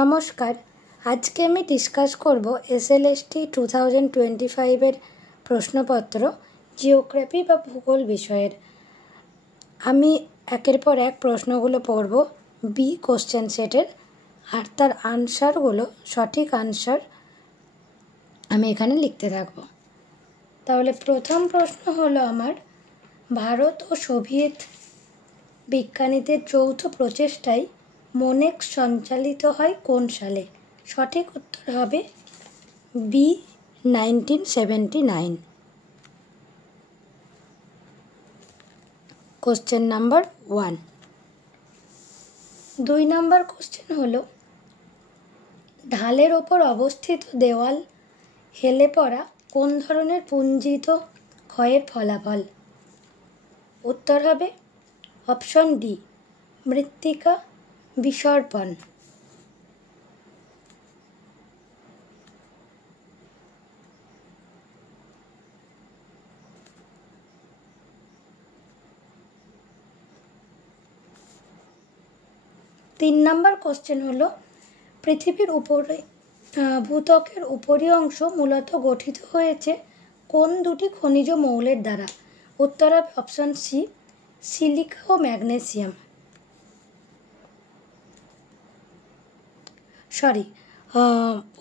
নমস্কার, আজকে আমি ডিসকাস করব SLST 2025-এর প্রশ্নপত্র জিওগ্রাফি বা ভূগোল বিষয়ের। আমি একের পর এক প্রশ্নগুলো পড়ব বি কোশ্চেন সেটের, আর তার আনসারগুলো সঠিক আনসার আমি এখানে লিখতে থাকব। তাহলে প্রথম প্রশ্ন হলো আমার, ভারত ও সোভিয়েত বিজ্ঞানীদের যৌথ প্রচেষ্টায় মোনেক্স সঞ্চালিত হয় কোন সালে? সঠিক উত্তর হবে B 1979। Question number 1। 2 number question হলো, ঢালের ওপর অবস্থিত দেওয়াল হেলে পড়া কোন ধরনের পুঞ্জিত ক্ষয়ের ফলাফল? উত্তর হবে অপশন ডি, মৃত্তিকা বিসর্পণ। তিন নাম্বার কোশ্চেন হলো, পৃথিবীর উপরে ভূত্বকের উপরি অংশ মূলত গঠিত হয়েছে কোন দুটি খনিজ মৌলের দ্বারা? উত্তর হবে অপশন সি, সিলিকা ও ম্যাগনেসিয়াম।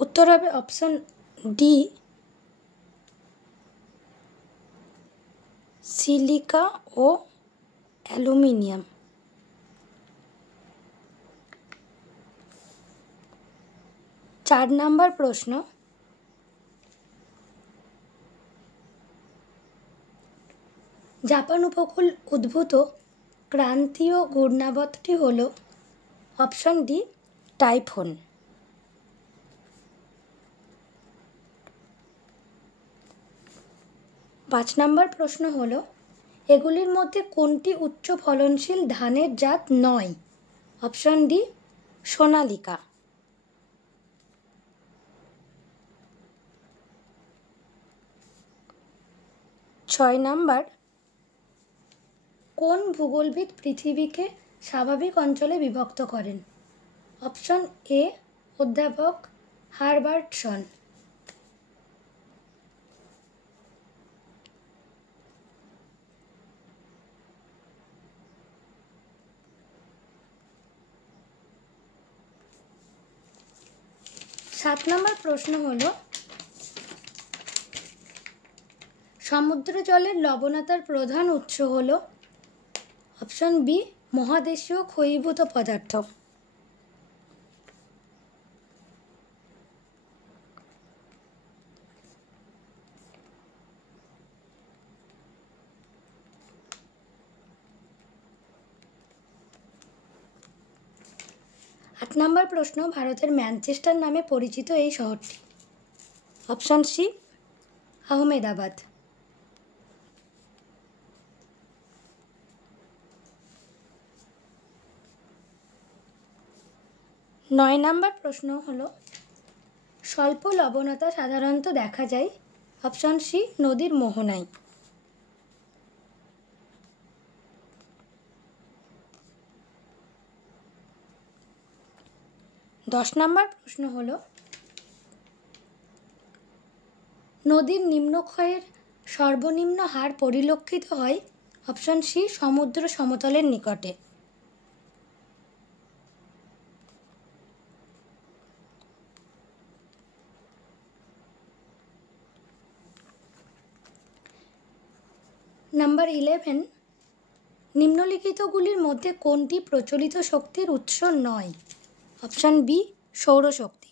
উত্তর হবে অপশন ডি, সিলিকা ও অ্যালুমিনিয়াম। 4 নাম্বার প্রশ্ন, জাপান উপকূল উদ্ভূত ক্রান্তীয় ঘূর্ণাবর্তটি হল? Option D, typhoon. 5 নাম্বার প্রশ্ন হলো, এগুলির মধ্যে কোনটি উচ্চ ফলনশীল ধানের জাত নয়? Option D, Sonalika. 6 নাম্বার, কোন ভূগোলবিদ পৃথিবীকে স্বাভাবিক অঞ্চলে বিভক্ত করেন? অপশন এ, অধ্যাপক হারবার্টসন। 7 নম্বর প্রশ্ন হলো, সমুদ্র জলের লবণাক্ততার প্রধান উৎস হলো? অপশন বি, মহাদেশীয় ক্ষয়ীভূত পদার্থ। 8 নম্বর প্রশ্ন, ভারতের ম্যানচেস্টার নামে পরিচিত এই শহরটি? Option C, Ahmedabad. 9 নম্বর প্রশ্ন হলো, স্বল্প লবণতা সাধারণত দেখা যায়? অপশন সি, নদীর মোহনায়। 10 নম্বর প্রশ্ন হলো, নদীর নিম্নক্ষয়ের সর্বনিম্ন হার পরিলক্ষিত হয়? অপশন সি, সমুদ্র সমতলের নিকটে। 11, নিম্নলিখিতগুলির মধ্যে কোনটি প্রচলিত শক্তির উৎস নয়? অপশন বি, সৌরশক্তি।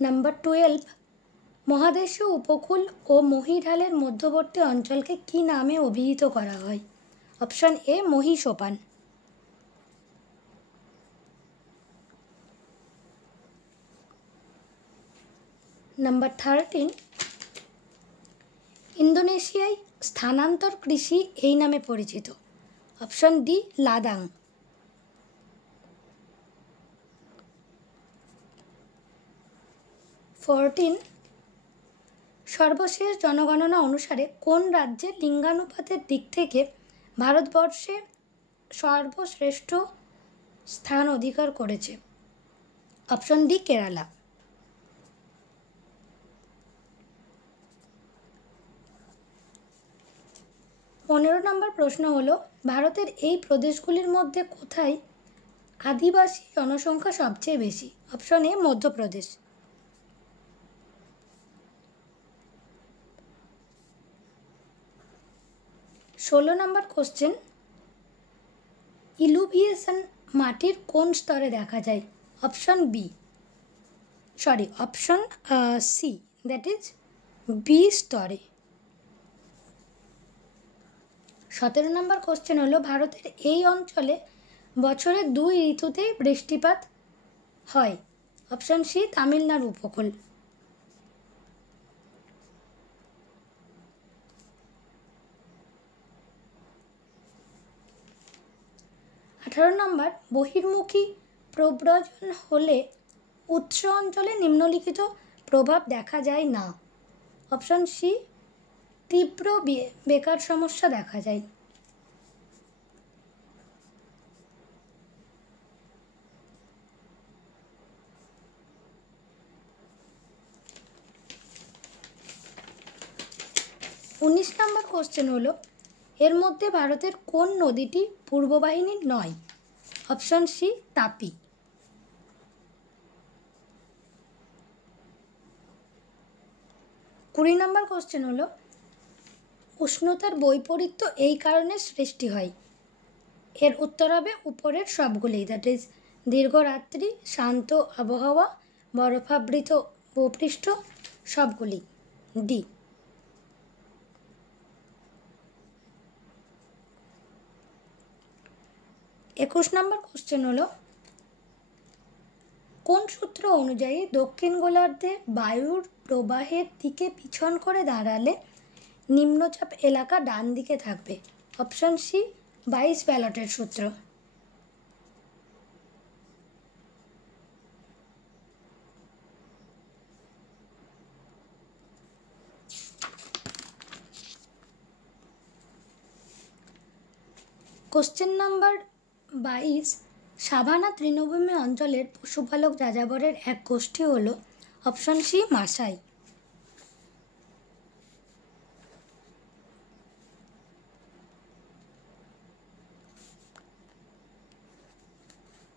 12, মহাদেশীয় উপকূল ও মহীঢালের মধ্যবর্তী অঞ্চলকে কি নামে অভিহিত করা হয়? অপশন এ, মহীসোপান। 13, ইন্দোনেশিয়ায় স্থানান্তর কৃষি এই নামে পরিচিত? অপশন ডি, লাদাং। 14, সর্বশেষ জনগণনা অনুসারে কোন রাজ্যে লিঙ্গানুপাতের দিক থেকে ভারতবর্ষে সর্বশ্রেষ্ঠ স্থান অধিকার করেছে? Option D Kerala. 15 নম্বর প্রশ্ন হলো, ভারতের এই প্রদেশগুলির মধ্যে কোথায় আদিবাসী জনসংখ্যা সবচেয়ে বেশি? Option A Madhya Pradesh. 16 number question, illuviation মাটির কোন স্তরে দেখা যায়? Option C, that is B স্তরে। 17 নম্বর কোশ্চেন হলো, ভারতের এই অঞ্চলে বছরের 2 ঋতুতেই বৃষ্টিপাত হয়? অপশন সি তামিলনাড়ু উপকূল। 18 নম্বর, বহির্মুখী প্রব্রজন হলে উৎস অঞ্চলে নিম্নলিখিত প্রভাব দেখা যায় না? অপশন সি তীব্র বেকার সমস্যা দেখা যায়। 19 নম্বর কোশ্চেন হলো, এর মধ্যে ভারতের কোন নদীটি পূর্ব বাহিনীর নয়? অপশন সি তাপি। 20 নম্বর কোশ্চেন হলো, উষ্ণতার বৈপরীত্য এই কারণে সৃষ্টি হয়? এর উত্তর হবে উপরের সবগুলি, দ্যাট ইজ দীর্ঘ রাত্রি, শান্ত আবহাওয়া, বরফাবৃত ভূপৃষ্ঠ, সবগুলি, ডি। 21 নম্বর কোশ্চেন হলো, কোন সূত্র অনুযায়ী দক্ষিণ গোলার্ধে বায়ুর প্রবাহের দিকে পিছন করে দাঁড়ালে নিম্নচাপ এলাকা ডান দিকে থাকবে? অপশন সি বাইস-ব্যালটের সূত্র। 22 সাভানা তৃণভূমি অঞ্চলের পশুপালক যাযাবরের এক গোষ্ঠী হল? Option C Maasai.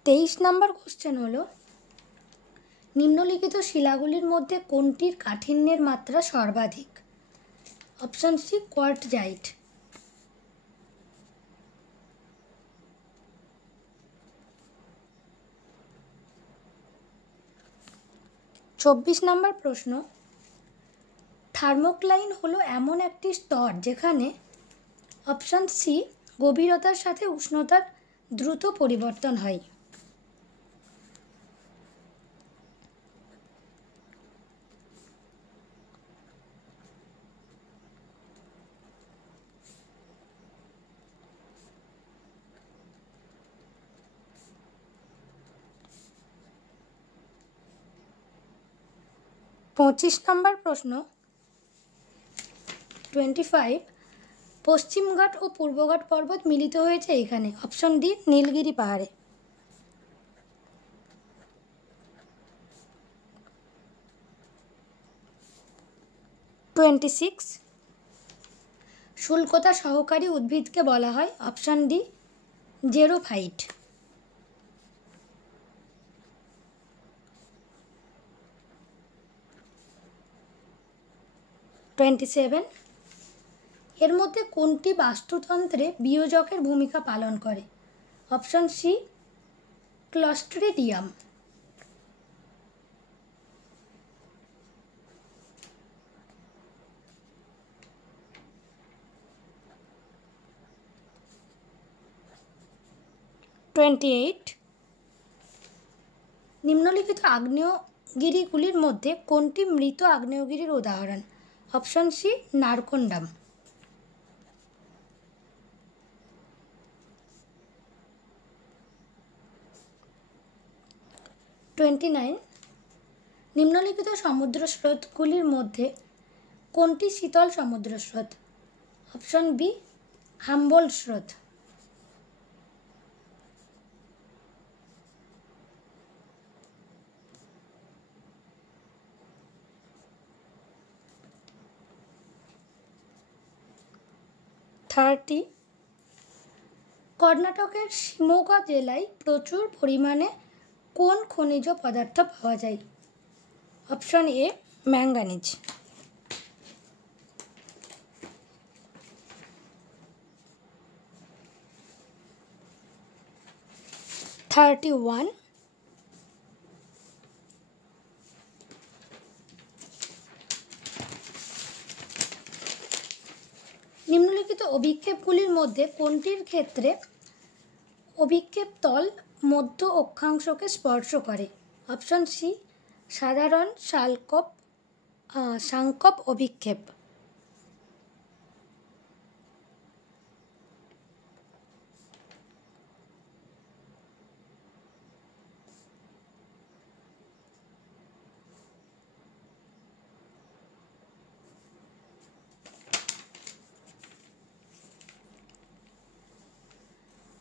23 নম্বর কোশ্চেন হলো, নিম্নলিখিত শিলাগুলির মধ্যে কোনটির কাঠিন্যের মাত্রা সর্বাধিক? Option C quartzite. 24 নম্বর প্রশ্ন, থার্মোক্লাইন হলো এমন একটি স্তর যেখানে অপশন সি গভীরতার সাথে উষ্ণতার দ্রুত পরিবর্তন হয়। 25 নম্বর প্রশ্ন, 25 পশ্চিমঘাট ও পূর্বঘাট পর্বত মিলিত হয়েছে এখানে? অপশন ডি নীলগিরি পাহাড়ে। 26 শুষ্কতা সহকারী উদ্ভিদকে বলা হয়? Option D xerophyte. 27 এর মধ্যে কোনটি বাস্তুতন্ত্রে বিয়োজকের ভূমিকা পালন করে? Option C Clostridium. 28 নিম্নলিখিত আগ্নেয়গিরিগুলির মধ্যে কোনটি মৃত আগ্নেয়গিরির উদাহরণ? অপশন সি নারকোন্ডাম। 29 নিম্নলিখিত সমুদ্র স্রোতগুলির মধ্যে কোনটি শীতল সমুদ্র স্রোত? অপশন বি হাম্বল স্রোত। থার্টি, কর্ণাটকের শিমোগা জেলায় প্রচুর পরিমাণে কোন খনিজ পদার্থ পাওয়া যায়? Option A manganese. 31, নিম্নলিখিত অভিক্ষেপগুলির মধ্যে কোনটির ক্ষেত্রে অভিক্ষেপ তল মধ্য অক্ষাংশকে স্পর্শ করে? অপশন সি সাধারণ সাংকপ অভিক্ষেপ।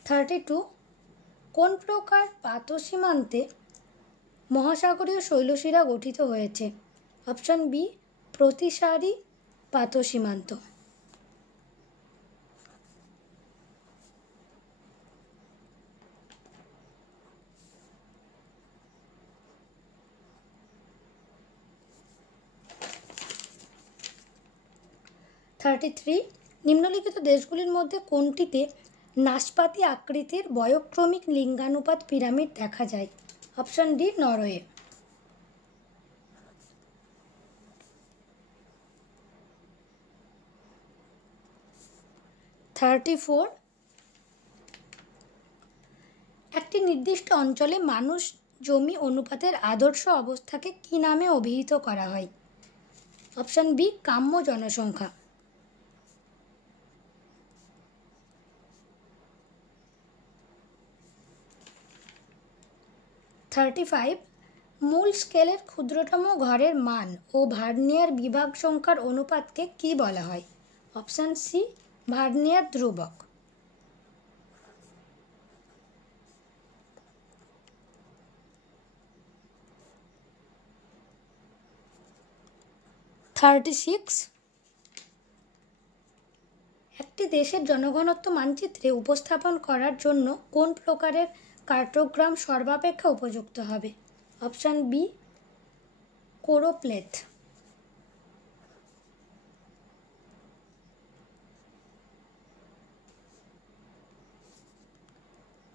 32, কোন প্রকার পাতসীমান্তে মহাসাগরীয় শৈলশিরা গঠিত হয়েছে? অপশন বি প্রতিসারী পাতসীমান্ত। 33, নিম্নলিখিত দেশগুলির মধ্যে কোনটিতে নাশপাতি আকৃতির বয়ঃক্রমিক লিঙ্গানুপাত পিরামিড দেখা যায়? Option D Norway. 34, একটি নির্দিষ্ট অঞ্চলে মানুষ জমি অনুপাতের আদর্শ অবস্থাকে কী নামে অভিহিত করা হয়? অপশন বি কাম্য জনসংখ্যা। 35, মূল স্কেলের ক্ষুদ্রতম ঘরের মান ও ভার্নিয়ার বিভাগ সংখ্যার অনুপাতকে কী বলা হয়? অপশন সি ভার্নিয়ার ধ্রুবক। 36, একটি দেশের জনঘনত্ব মানচিত্রে উপস্থাপন করার জন্য কোন প্রকারের কার্টোগ্রাম সর্বাপেক্ষা উপযুক্ত হবে? অপশন বি কোরোপ্লেথ।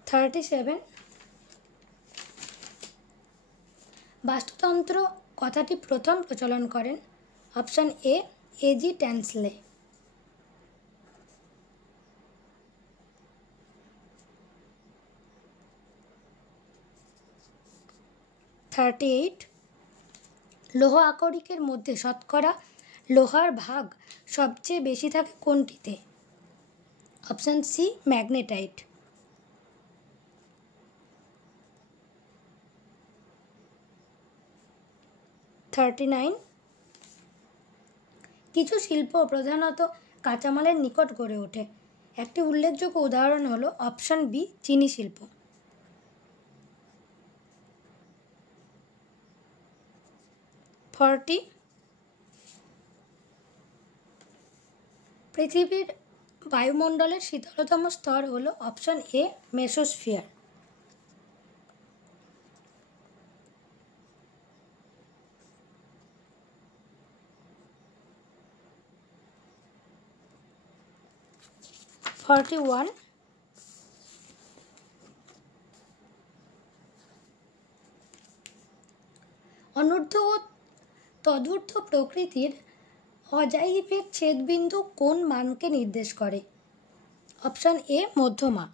37, বাস্তুতন্ত্র কথাটি প্রথম প্রচলন করেন? Option A AG Tansley. 38, লৌহ আকরিকের মধ্যে শতকরা লোহার ভাগ সবচেয়ে বেশি থাকে কোনটিতে? Option C magnetite. 39, কিছু শিল্প প্রধানত কাঁচামালের নিকট গড়ে ওঠে। একটি উল্লেখযোগ্য উদাহরণ হল অপশন বি চিনি শিল্প। 40, পৃথিবীর বায়ুমণ্ডলের শীতলতম স্তর হল অপশন এ মেসোস্ফিয়ার। 41, অনূর্ধ্ব ও তদূর্ধ্ব প্রকৃতির অজাইভের ছেদবিন্দু কোন মানকে নির্দেশ করে? অপশন এ মধ্যমা।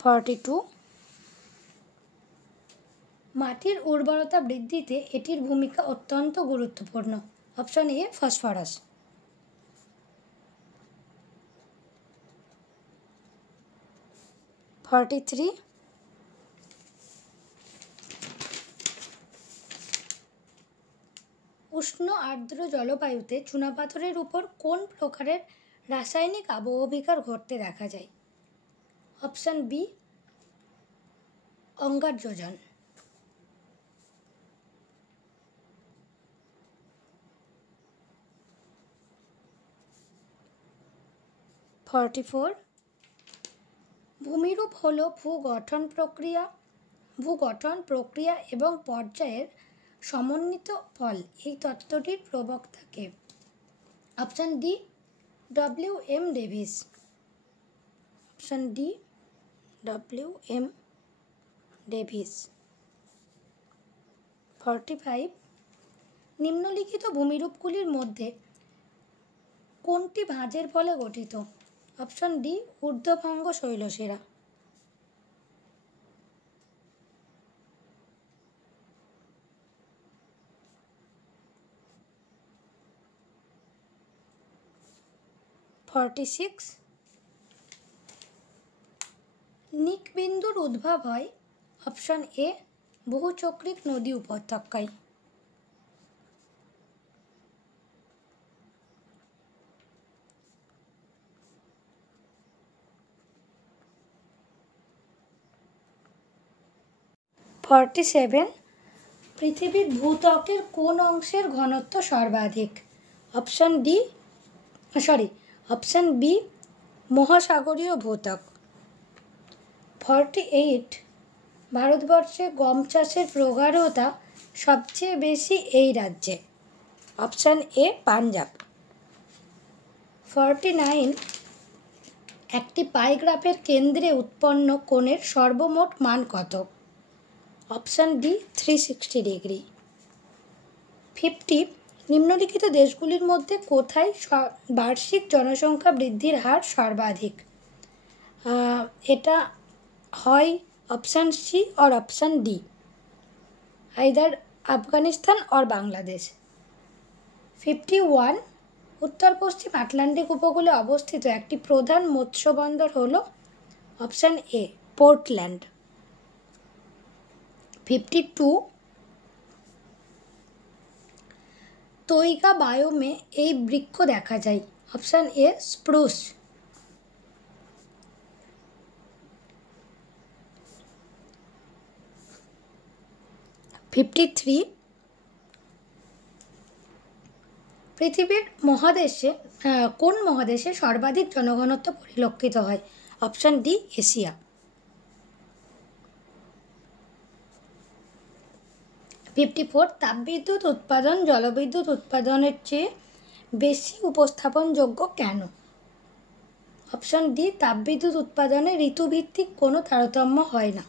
42, মাটির উর্বরতা বৃদ্ধিতে এটির ভূমিকা অত্যন্ত গুরুত্বপূর্ণ। Option A phosphorus. 43, উষ্ণ আর্দ্র জলবায়ুতে চুনাপাথরের উপর কোন প্রকারের রাসায়নিক আবহবিকার ঘটতে দেখা যায়? অপশান বি, অঙ্গার যোজন। 44 ভূমিরূপ হল ভূগঠন প্রক্রিয়া এবং পর্যায়ের সমন্বিত ফল। এই তত্ত্বটির প্রবক্তা কে? Option D, W M. Davis. Option D, W M. Davis. 45 নিম্নলিখিত ভূমিরূপগুলির মধ্যে কোনটি ভাঁজের ফলে গঠিত? অপশান ডি, ঊর্ধ্বভঙ্গ শৈলশিরা। 46 নিকবিন্দুর উদ্ভব হয় অপশান এ, বহুচক্রিক নদী উপত্যকায়। 47 পৃথিবীর ভূত্বকের কোন অংশের ঘনত্ব সর্বাধিক? অপশান বি, মহাসাগরীয় ভূত্বক। 48 ভারতবর্ষে গম চাষের প্রগাঢ়তা সবচেয়ে বেশি এই রাজ্যে। Option A, Punjab. 49 একটি পাই গ্রাফের কেন্দ্রে উৎপন্ন কোণের সর্বমোট মান কত? অপশান ডি, 360 ডিগ্রি। 50 নিম্নলিখিত দেশগুলির মধ্যে কোথায় বার্ষিক জনসংখ্যা বৃদ্ধির হার সর্বাধিক? এটা হয় অপশান সি আর অপশান ডি, আইদার আফগানিস্তান আর বাংলাদেশ। 51 উত্তর পশ্চিম আটলান্টিক উপকূলে অবস্থিত একটি প্রধান মৎস্য বন্দর হল অপশান এ, পোর্টল্যান্ড। 52 তৈগা বায়োমে এই বৃক্ষ দেখা যায়। Option A, spruce. 53 পৃথিবীর কোন মহাদেশে সর্বাধিক জনঘনত্ব পরিলক্ষিত হয়? Option D, Asia. 54 তাপবিদ্যুৎ উৎপাদন জলবিদ্যুৎ উৎপাদনের চেয়ে বেশি উপস্থাপনযোগ্য কেন? অপশান ডি, তাপবিদ্যুৎ উৎপাদনে ঋতুভিত্তিক কোনো তারতম্য হয় না।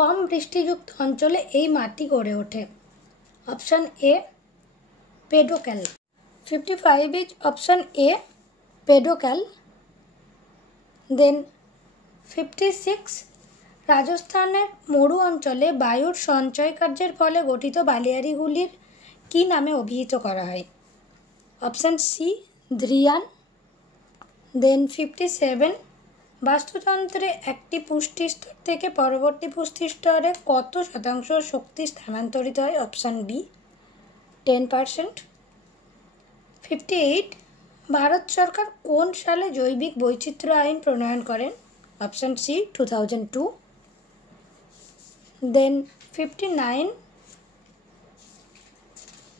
কম বৃষ্টিযুক্ত অঞ্চলে এই মাটি গড়ে ওঠে। Option A, pedocal. 55 is option A, pedocal. Then 56 রাজস্থানের মরু অঞ্চলে বায়ুর সঞ্চয় কার্যের ফলে গঠিত বালিয়াড়িগুলির কী নামে অভিহিত করা হয়? অপশান সি, ধ্রিয়ান। দেন 57 বাস্তুতন্ত্রে একটি পুষ্টিস্তর থেকে পরবর্তী পুষ্টিস্তরে কত শতাংশ শক্তি স্থানান্তরিত হয়? Option B, 10%। 58 ভারত সরকার কোন সালে জৈবিক বৈচিত্র্য আইন প্রণয়ন করেন? Option C, 2002। দেন 59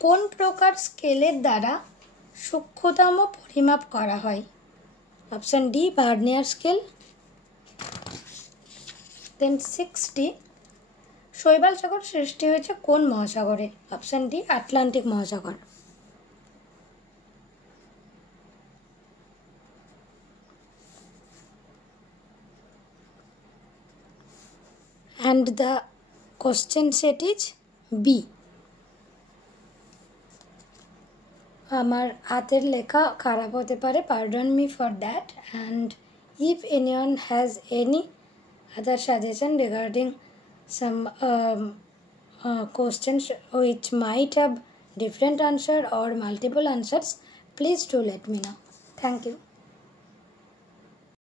কোন প্রকার স্কেলের দ্বারা সূক্ষ্মতম পরিমাপ করা হয়? Option D, vernier scale. Then 60 শৈবাল সাগর সৃষ্টি হয়েছে কোন মহাসাগরে? অপশান ডি, আটলান্টিক মহাসাগর। And the question set is B. আমার হাতের লেখা খারাপ হতে পারে, pardon me for that. And if anyone has any other suggestion regarding some questions which might have different answer or multiple answers, please do let me know. Thank you.